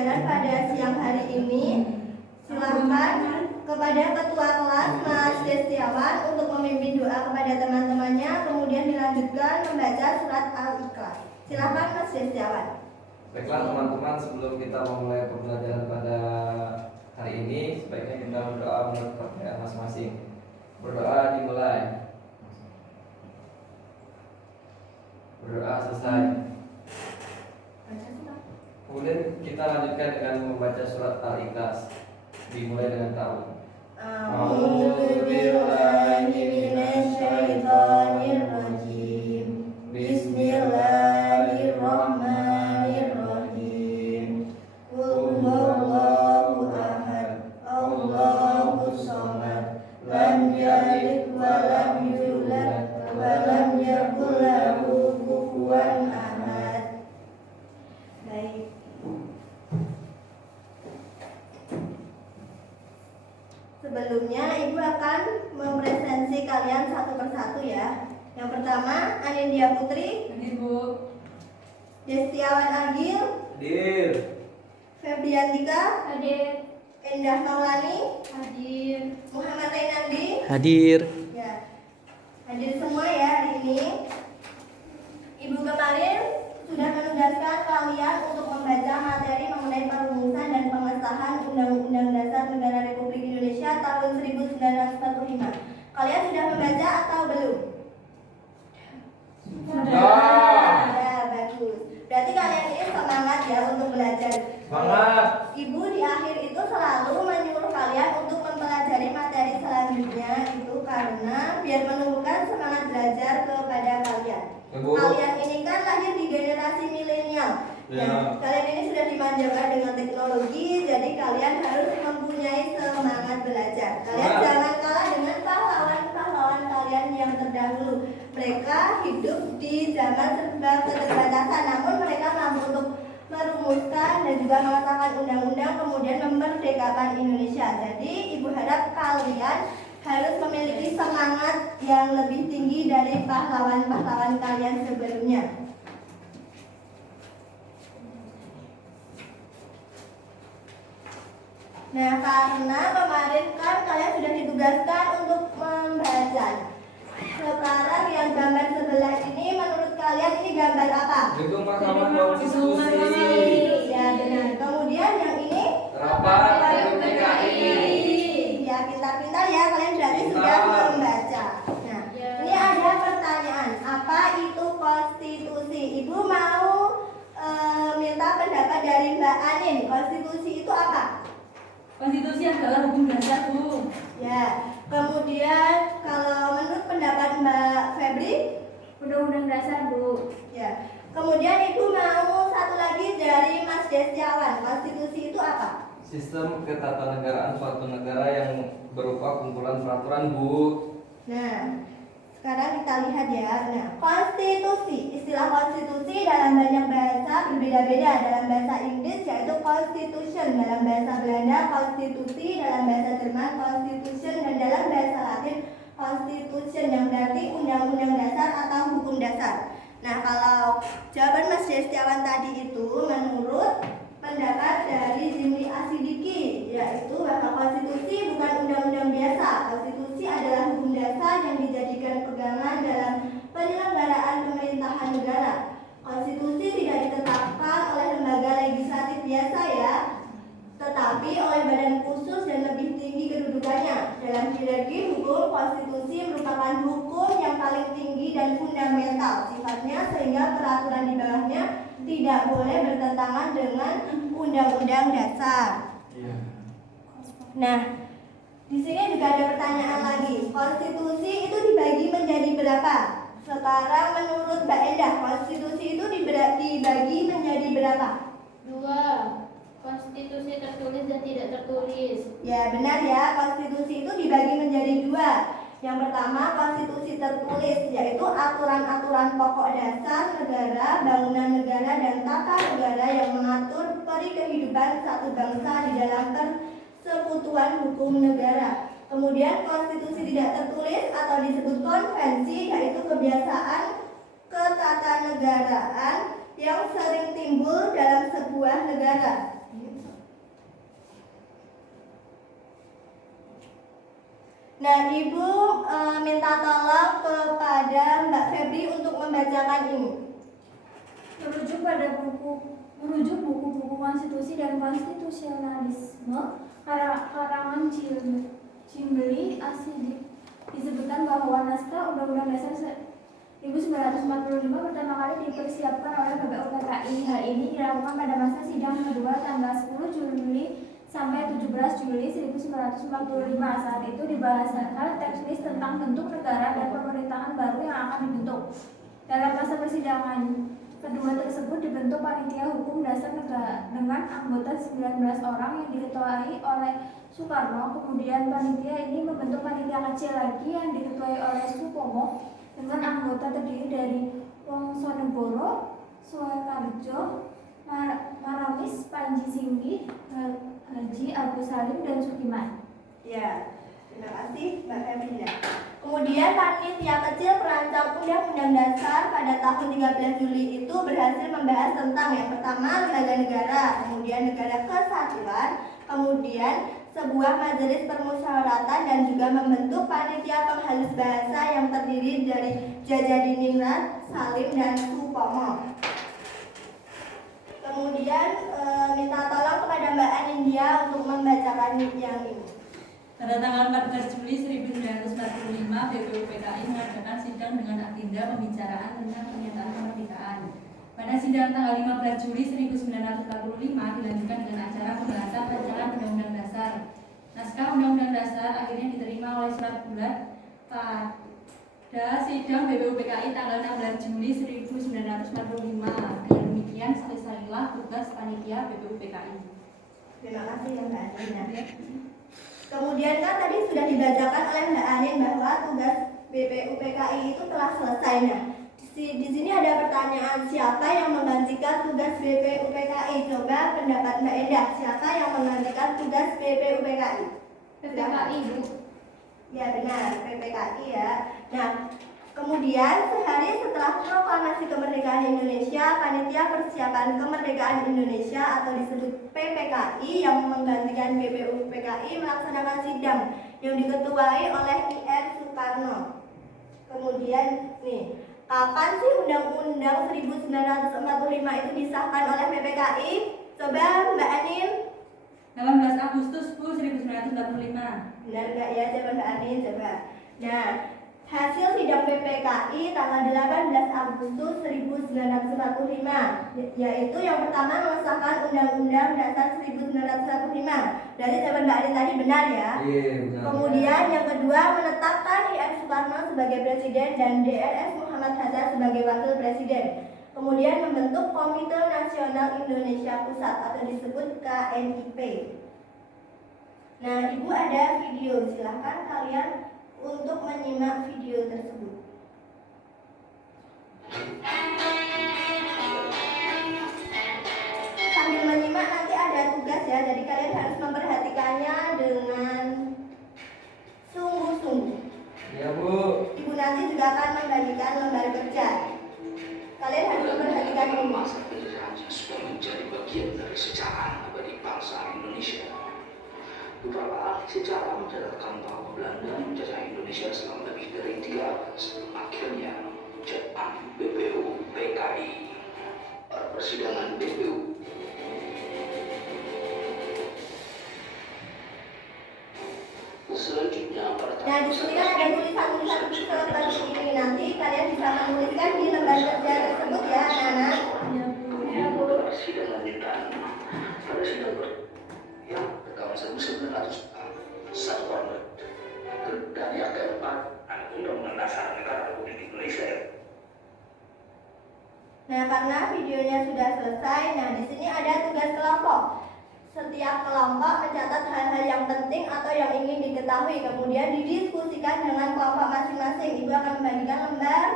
pembelajaran pada siang hari ini. Silakan kepada Ketua Kelas Mas Destiawan untuk memimpin doa kepada teman-temannya, kemudian dilanjutkan membaca surat Al-Ikhlas. Silakan Mas Destiawan. Baiklah teman-teman, sebelum kita memulai pembelajaran pada hari ini, sebaiknya kita berdoa menurut kepercayaan masing-masing. Berdoa dimulai. Berdoa selesai. Kemudian kita lanjutkan dengan membaca surat Al-Ikhlas. Dimulai dengan ta'awudz. A'udzubillahi minasyaitonirrajim. Bismillahirrahmanirrahim. Qul huwallahu ahad, Allahus samad, lam yalid wa lam yulad wa lam yakul lahu kufuwan ahad. Baik. Sebelumnya Ibu akan mempresentasi kalian satu persatu ya. Yang pertama Anindya Putri. Hadir Bu. Destiawan Agil. Hadir. Febriantika. Hadir. Endah Maulani. Hadir. Muhammad Renandi. Hadir. Ya. Hadir semua ya hari ini. Ibu kemarin sudah menugaskan kalian untuk membaca materi mengenai perumusan dan pengesahan Undang-Undang Dasar Negara Republik Indonesia tahun 1945. Kalian sudah membaca atau belum? Sudah. Ya, bagus. Berarti kalian ini semangat ya untuk belajar. Semangat. Ibu di akhir itu selalu menyuruh kalian untuk mempelajari materi selanjutnya itu karena biar menumbuhkan semangat belajar kepada kalian. Ibu. Kalian ini kan lahir di generasi milenial. Ya. Nah, kalian ini sudah dimanjakan dengan teknologi, jadi kalian harus mempunyai semangat belajar. Kalian jangan kalah dengan pahlawan-pahlawan kalian yang terdahulu. Mereka hidup di zaman serba keterbatasan, namun mereka mampu untuk merumuskan dan juga mengesahkan undang-undang kemudian memerdekakan Indonesia. Jadi Ibu harap kalian harus memiliki semangat yang lebih tinggi dari pahlawan-pahlawan kalian sebelumnya. Nah, karena kemarin kan kalian sudah ditugaskan untuk membaca. Sekarang yang gambar sebelah ini menurut kalian ini gambar apa? Gedung Mahkamah Konstitusi. Ya benar. Kemudian yang ini Rapat Pleno DKI. Ya, pintar-pintar ya, kalian berarti sudah membaca. Nah, ini ada pertanyaan, apa itu konstitusi? Ibu mau minta pendapat dari Mbak Anin. Konstitusi itu apa? Konstitusi adalah hukum dasar Bu. Ya. Kemudian kalau menurut pendapat Mbak Febri, Undang-Undang dasar Bu. ya. Kemudian Ibu mau satu lagi dari Mas Destiawan. Konstitusi itu apa? Sistem ketatanegaraan suatu negara yang berupa kumpulan peraturan, Bu. Nah, sekarang kita lihat ya. Nah, konstitusi, istilah konstitusi dalam banyak bahasa berbeda-beda. Dalam bahasa Inggris yaitu constitution, dalam bahasa Belanda konstitusi, dalam bahasa Jerman constitution, dan dalam bahasa Latin constitution yang berarti undang-undang dasar atau hukum dasar. Nah, kalau jawaban Mas Destiawan tadi itu menurut pendapat dari Zimri Asidiki, yaitu bahwa konstitusi bukan undang-undang biasa. Konstitusi adalah hukum dasar yang dijadikan pegangan dalam penyelenggaraan pemerintahan negara. Konstitusi tidak ditetapkan oleh lembaga legislatif biasa ya, tetapi oleh badan khusus dan lebih tinggi kedudukannya. Dalam hierarki hukum, konstitusi merupakan hukum yang paling tinggi dan fundamental sifatnya, sehingga peraturan di bawahnya tidak boleh bertentangan dengan undang-undang dasar. Nah, di sini juga ada pertanyaan lagi. Konstitusi itu dibagi menjadi berapa? Sekarang menurut Mbak Endah, konstitusi itu dibagi menjadi berapa? 2. Konstitusi tertulis dan tidak tertulis. Ya, benar ya. Konstitusi itu dibagi menjadi 2. Yang pertama, konstitusi tertulis, yaitu aturan-aturan pokok dasar negara, bangunan negara, dan tata negara yang mengatur perikehidupan satu bangsa di dalam persekutuan hukum negara. Kemudian konstitusi tidak tertulis atau disebut konvensi, yaitu kebiasaan ketatanegaraan yang sering timbul dalam sebuah negara. Nah, Ibu minta tolong kepada Mbak Febri untuk membacakan ini. Merujuk buku-buku konstitusi dan konstitusionalisme karangan Cimbeli Asidik disebutkan bahwa naskah Undang-Undang Dasar 1945 pertama kali dipersiapkan oleh BPUPKI. Hal ini dilakukan pada masa sidang kedua tanggal 10 Juli sampai 17 Juli 1945. Saat itu dibahasakan teknis tentang bentuk negara dan pemerintahan baru yang akan dibentuk. Dalam masa persidangan kedua tersebut dibentuk panitia hukum dasar negara dengan anggota 19 orang yang diketuai oleh Soekarno. Kemudian panitia ini membentuk panitia kecil lagi yang diketuai oleh Supomo dengan anggota terdiri dari Wongsonegoro, Soekarjo, Maramis, Panji Singgi, Haji Agus Salim, dan Sukiman. Ya, terima kasih Mbak Febri. Kemudian panitia kecil perancang Undang-Undang Dasar pada tahun 13 Juli itu berhasil membahas tentang yang pertama lembaga negara, kemudian negara kesatuan, kemudian sebuah majelis permusyawaratan dan juga membentuk panitia penghalus bahasa yang terdiri dari Jajadiningrat, Salim, dan Supomo. Kemudian minta tolong kepada Mbak Anindya untuk membacakan yang ini. Pada tanggal 14 Juli 1945, BPUPKI mengadakan sidang dengan agenda pembicaraan tentang pernyataan kemerdekaan. Pada sidang tanggal 15 Juli 1945 dilanjutkan dengan acara pembahasan rancangan Undang-Undang Dasar. Naskah Undang-Undang Dasar akhirnya diterima oleh surat bulat pada sidang BPUPKI tanggal 16 Juli 1945. Dengan demikian selesailah tugas panitia BPUPKI. Terima kasih ya Mbak Anindya. Kemudian kan tadi sudah dibacakan oleh Mbak Anin bahwa tugas BPUPKI itu telah selesai. Nah, di sini ada pertanyaan, siapa yang menggantikan tugas BPUPKI? Coba pendapat Mbak Endah, siapa yang menggantikan tugas BPUPKI? PPKI, Bu. Ya benar, PPKI ya. Nah, kemudian sehari setelah proklamasi kemerdekaan Indonesia, panitia persiapan kemerdekaan Indonesia atau disebut PPKI yang menggantikan BPUPKI melaksanakan sidang yang diketuai oleh IR Soekarno. Kemudian nih, kapan sih Undang-Undang 1945 itu disahkan oleh PPKI? Coba Mbak Anin. 18 Agustus 1945. Benar nggak ya? Coba Mbak Anin, coba. Nah, hasil sidang PPKI tanggal 18 Agustus 1945, yaitu yang pertama mengesahkan Undang-Undang Dasar 1945. Berarti jawaban Mbak Anin tadi benar ya? Iya, benar. Kemudian yang kedua menetapkan IR Soekarno sebagai presiden dan DRS Muhammad Hatta sebagai wakil presiden. Kemudian membentuk Komite Nasional Indonesia Pusat atau disebut KNIP. Nah, Ibu ada video, silahkan kalian untuk menyimak video tersebut. Sambil menyimak nanti ada tugas ya, jadi kalian harus memperhatikannya dengan sungguh-sungguh. Ya Bu. Ibu nanti juga akan membagikan lembar kerja. Kalian harus memperhatikan ini. Masa penjajahan sudah menjadi bagian dari sejarah abadi bangsa Indonesia. Beberapa ahli sejarah mencatatkan bahwa Belanda menjajah Indonesia selama lebih dari 3 abad. Akhirnya, Jepang BPUPKI. Persidangan BPU. Selanjutnya, Nah, di sini kan ada tulisan-tulisan seperti ini. Nanti kalian bisa menuliskan di lembar kerja tersebut ya, anak-anak. Persidangan lanjutan pada sidang yang tahun 1900 satu Maret dan yang keempat Undang-Undang Dasar Negara Republik Indonesia. Nah, karena videonya sudah selesai, nah di sini ada tugas kelompok. Setiap kelompok mencatat hal-hal yang penting atau yang ingin diketahui, kemudian didiskusikan dengan kelompok masing-masing. Ibu akan membagikan lembar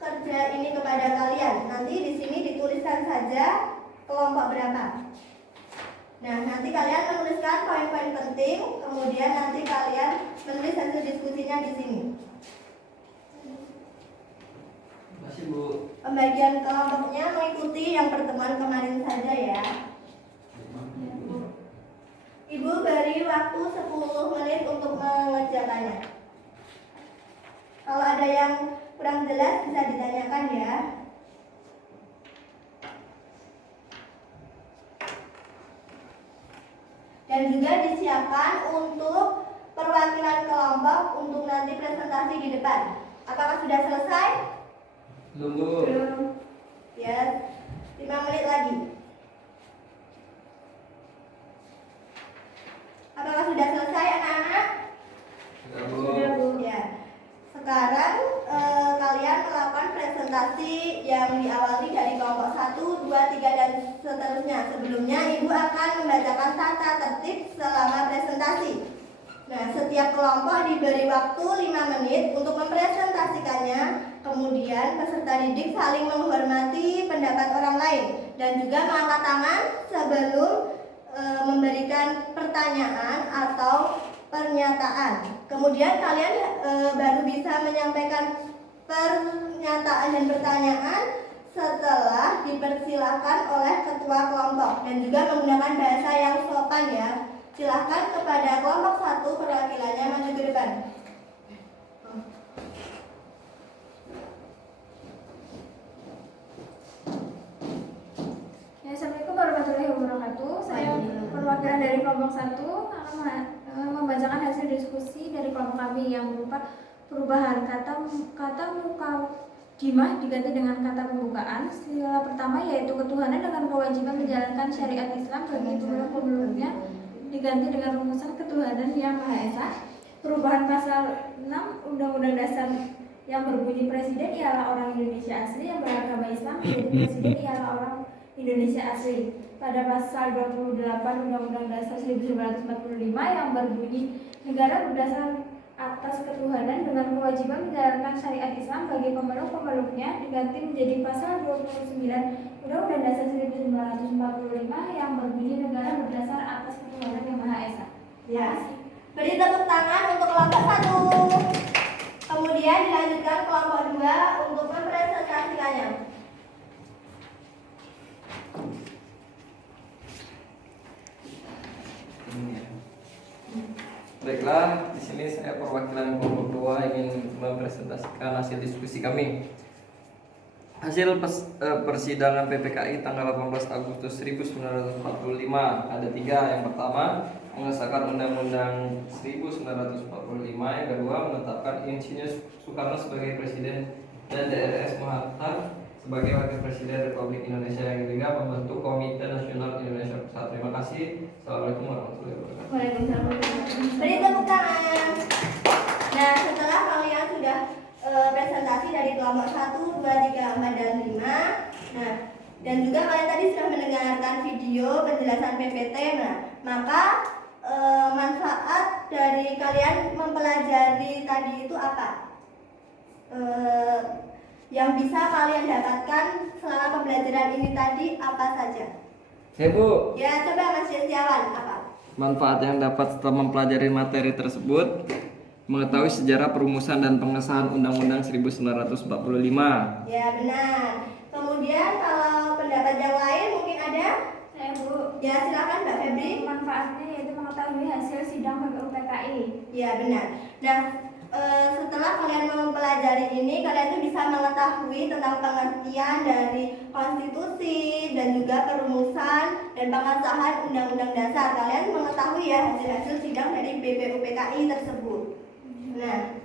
kerja ini kepada kalian. Nanti di sini dituliskan saja kelompok berapa. Nah, nanti kalian menuliskan poin-poin penting, kemudian nanti kalian menulis hasil diskusinya di sini. Masih Bu. Pembagian kelompoknya mengikuti yang pertemuan kemarin saja ya. Ibu beri waktu 10 menit untuk mengerjakannya. Kalau ada yang kurang jelas bisa ditanyakan ya. Dan juga disiapkan untuk perwakilan kelompok untuk nanti presentasi di depan. Apakah sudah selesai? Belum. Ya, 5 menit lagi. Apakah sudah selesai anak-anak? Belum. Ya. Sekarang kalian melakukan presentasi yang diawali dari kelompok 1, 2, 3 dan seterusnya. Sebelumnya Ibu akan membacakan tata tertib selama presentasi. Nah, setiap kelompok diberi waktu 5 menit untuk mempresentasikannya. Kemudian peserta didik saling menghormati pendapat orang lain dan juga mengangkat tangan sebelum memberikan pertanyaan atau pernyataan. Kemudian kalian baru bisa menyampaikan pernyataan dan pertanyaan setelah dipersilakan oleh ketua kelompok dan juga menggunakan bahasa yang sopan ya. Silahkan kepada kelompok 1 perwakilannya maju ke depan. Ya, Assalamualaikum warahmatullahi wabarakatuh. Saya perwakilan dari kelompok 1 akan membacakan hasil diskusi dari kelompok kami yang berupa perubahan kata mukadimah diganti dengan kata pembukaan. Sila pertama yaitu ketuhanan dengan kewajiban menjalankan syariat Islam bagi pemeluk-pemeluknya diganti dengan rumusan ketuhanan yang Maha Esa. Perubahan pasal 6 Undang-Undang Dasar yang berbunyi presiden ialah orang Indonesia asli yang beragama Islam menjadi presiden ialah orang Indonesia asli. Pada pasal 28 Undang-Undang Dasar 1945 yang berbunyi negara berdasar atas ketuhanan dengan kewajiban menjalankan syariat Islam bagi pemeluk-pemeluknya diganti menjadi pasal 29 Undang-Undang Dasar 1945 yang berbunyi negara berdasar atas ketuhanan yang Maha Esa. Ya. Beri tepuk tangan untuk kelompok 1. Kemudian dilanjutkan kelompok 2 untuk mempresentasikannya. Baiklah, di sini saya perwakilan kelompok 2 ingin mempresentasikan hasil diskusi kami. Hasil persidangan PPKI tanggal 18 Agustus 1945 ada 3. Yang pertama, mengesahkan Undang-Undang 1945. Yang kedua, menetapkan Insinyur Soekarno sebagai Presiden dan DRS Mohatta sebagai Wakil Presiden Republik Indonesia. Yang ketiga, membentuk Komite Nasional Indonesia Bersatu. Terima kasih. Assalamualaikum warahmatullahi wabarakatuh. Waalaikumsalam. Beri tepuk tangan. Nah, setelah kalian sudah presentasi dari kelompok 1, 2, 3, 4, dan 5. Nah, dan juga kalian tadi sudah mendengarkan video penjelasan PPT. Nah, maka manfaat dari kalian mempelajari tadi itu apa? Yang bisa kalian dapatkan selama pembelajaran ini tadi apa saja? Ya Bu, Ya, coba Mas Yesiawan, apa? manfaat yang dapat setelah mempelajari materi tersebut: mengetahui sejarah perumusan dan pengesahan Undang-Undang 1945. Ya, benar. Kemudian kalau pendapat yang lain mungkin ada? Saya Bu. Ya, silakan Mbak Febri. Manfaatnya yaitu mengetahui hasil sidang PPKI. Ya, benar. Nah, setelah kalian mempelajari ini, kalian tuh bisa mengetahui tentang pengertian dari konstitusi dan juga perumusan dan pengesahan undang-undang dasar. Kalian mengetahui ya hasil-hasil sidang dari BPUPKI tersebut. Nah,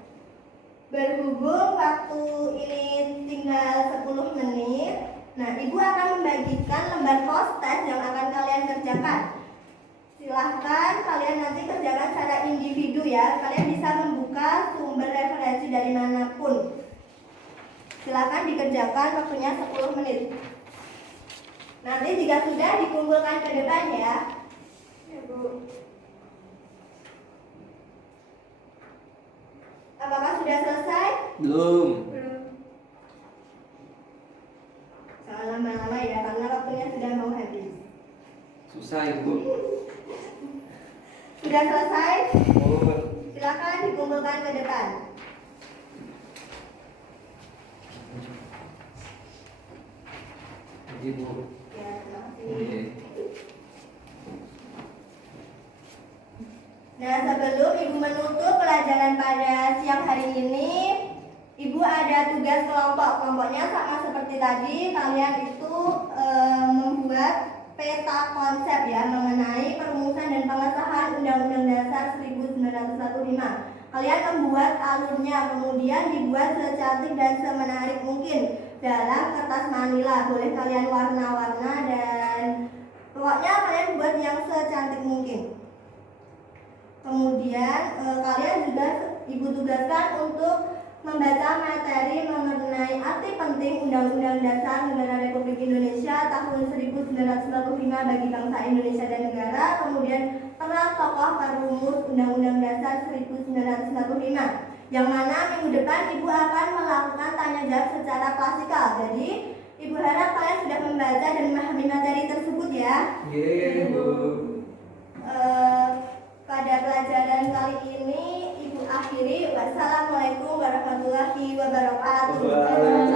berhubung waktu ini tinggal 10 menit, nah Ibu akan membagikan lembar post-test yang akan kalian kerjakan. Silahkan kalian nanti kerjakan secara individu ya. Kalian bisa membuka sumber referensi dari manapun. Silahkan dikerjakan, waktunya 10 menit. Nanti jika sudah dikumpulkan ke depan ya. Ya Bu. Apakah sudah selesai? Belum. Jangan lama-lama ya, karena waktunya sudah mau habis. Susah Ibu. Sudah selesai? Oh, Silakan dikumpulkan ke depan. Ibu. Ya, terima kasih. Oke. Nah, sebelum Ibu menutup pelajaran pada siang hari ini, Ibu ada tugas kelompok. Kelompoknya sama seperti tadi, kalian itu membuat peta konsep ya mengenai perumusan dan pengesahan Undang-Undang Dasar 1945. Kalian membuat alurnya, kemudian dibuat secantik dan semenarik mungkin dalam kertas manila. Boleh kalian warna-warna dan pokoknya kalian buat yang secantik mungkin. Kemudian kalian juga Ibu tugaskan untuk membaca materi mengenai arti penting Undang-Undang Dasar Negara Republik Indonesia tahun 1945 bagi bangsa Indonesia dan negara, kemudian peran tokoh perumus Undang-Undang Dasar 1945, yang mana minggu depan Ibu akan melakukan tanya jawab secara klasikal. Jadi Ibu harap kalian sudah membaca dan memahami materi tersebut ya. Bu. Pada pelajaran kali ini Ibu akhiri. Wassalamualaikum warahmatullahi wabarakatuh.